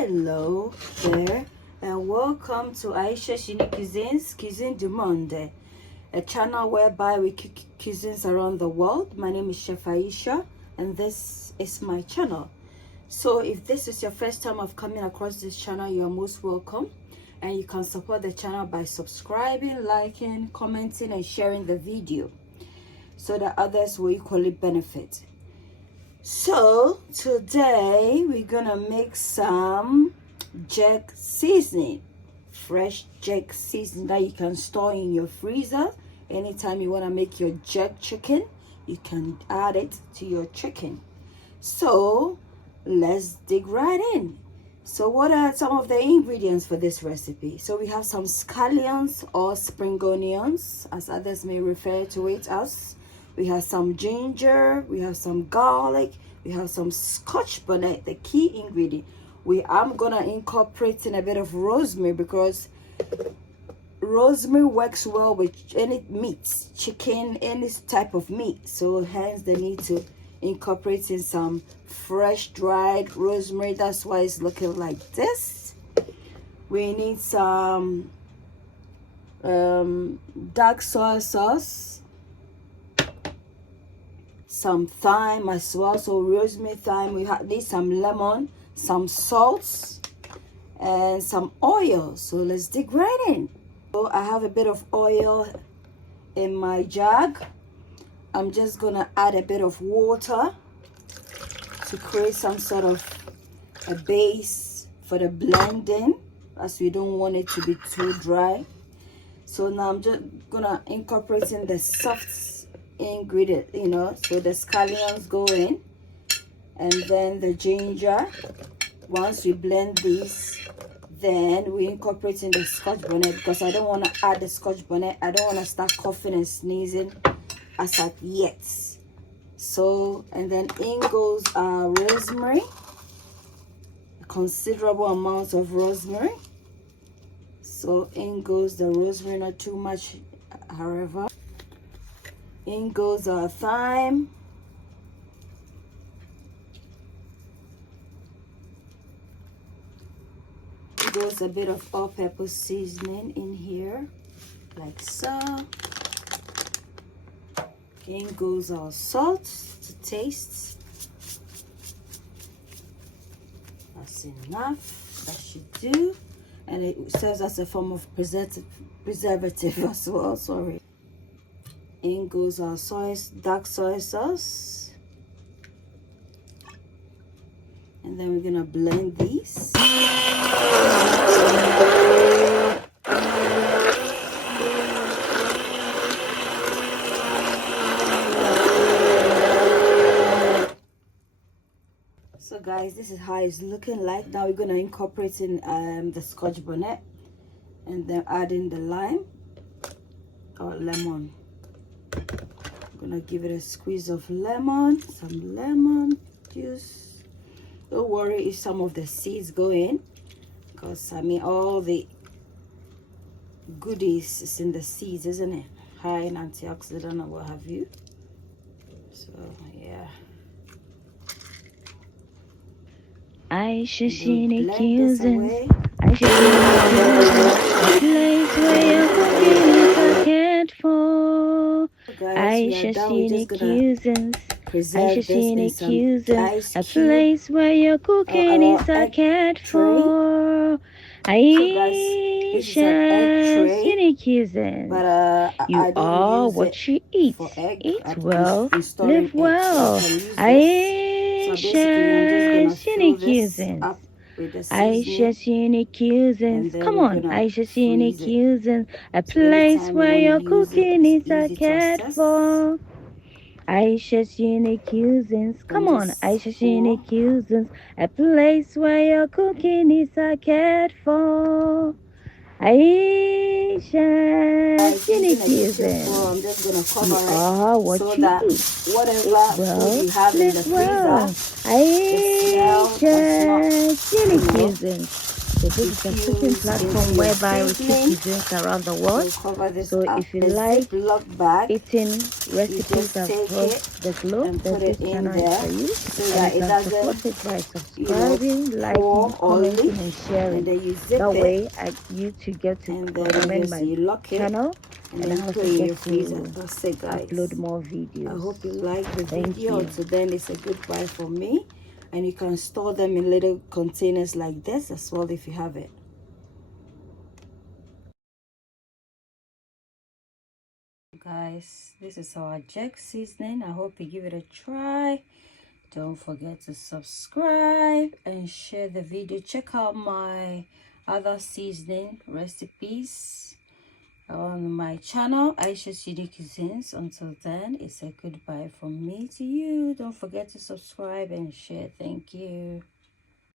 Hello there, and welcome to Ayesha'S Unique Cuisines, Cuisine du Monde, a channel whereby we cook cuisines around the world. My name is Chef Ayesha, and this is my channel. So if this is your first time of coming across this channel, you are most welcome, and you can support the channel by subscribing, liking, commenting, and sharing the video so that others will equally benefit. So today we're gonna make some jerk seasoning, fresh jerk seasoning that you can store in your freezer. Anytime you want to make your jerk chicken, you can add it to your chicken. So let's dig right in. So what are some of the ingredients for this recipe? So we have some scallions or spring onions, as others may refer to it as. We have some ginger, we have some garlic, we have some Scotch bonnet, the key ingredient. I'm gonna incorporate in a bit of rosemary because rosemary works well with any meat, chicken, any type of meat. So hence the need to incorporate in some fresh dried rosemary. That's why it's looking like this. We need some dark soy sauce, some thyme as well, so rosemary, thyme. We need some lemon, some salt, and some oil. So let's dig right in. So I have a bit of oil in my jug. I'm just gonna add a bit of water to create some sort of a base for the blending, as we don't want it to be too dry. So now I'm just gonna incorporate in the soft ingredient, so the scallions go in, and then the ginger. Once we blend these, then we incorporate in the Scotch bonnet, because I don't want to add the Scotch bonnet. I don't want to start coughing and sneezing as at yet. So, and then in goes our rosemary, a considerable amount of rosemary. So in goes the rosemary, not too much, however. In goes our thyme. In goes a bit of all-purpose seasoning in here, like so. In goes our salt to taste. That's enough. That should do. And it serves as a form of preservative as well. Sorry. In goes our dark soy sauce, and then we're gonna blend these. So guys, this is how it's looking like. Now we're gonna incorporate in the Scotch bonnet, and then add in the lime or lemon. I'm gonna give it a squeeze of lemon, some lemon juice. Don't worry if some of the seeds go in, because I mean all the goodies is in the seeds, isn't it? High in antioxidant and what have you. So yeah. Ayesha'S Unique Cuisines. Ayesha'S Unique Cuisines. A place where your cooking is a cared for. Ayesha'S Unique Cuisines. Ayesha'S Unique Cuisines. A place where your cooking is a cared for. Ayesha'S Unique Cuisines. You are what you eat. Eat well, live well. Ayesha'S Unique Cuisines. Ayesha'S Unique Cuisines. Come on, Ayesha'S Unique Cuisines. A place where your cooking is cared for. Ayesha'S Unique Cuisines. Come on, Ayesha'S Unique Cuisines. A place where your cooking is cared for. Ayesha'S Unique Cuisines. I'm just gonna cover you are what so you that eat. whatever food you have in the freezer, Ayesha'S Unique Cuisines. So this is a cooking platform whereby we cook cuisines around the world. So if you like eating recipes across the globe, then this channel is for you. And you can support it by subscribing, liking, commenting, and sharing. That way, you too get to recommend my channel, and I also get to upload more videos. I hope you like the Thank video. you. So then it's a good buy for me, and you can store them in little containers like this as well if you have it. Guys, this is our Acheke seasoning. I hope you give it a try. Don't forget to subscribe and share the video. Check out my other seasoning recipes on my channel, Ayesha'S Unique Cuisines. Until then, it's a goodbye from me to you. Don't forget to subscribe and share. Thank you.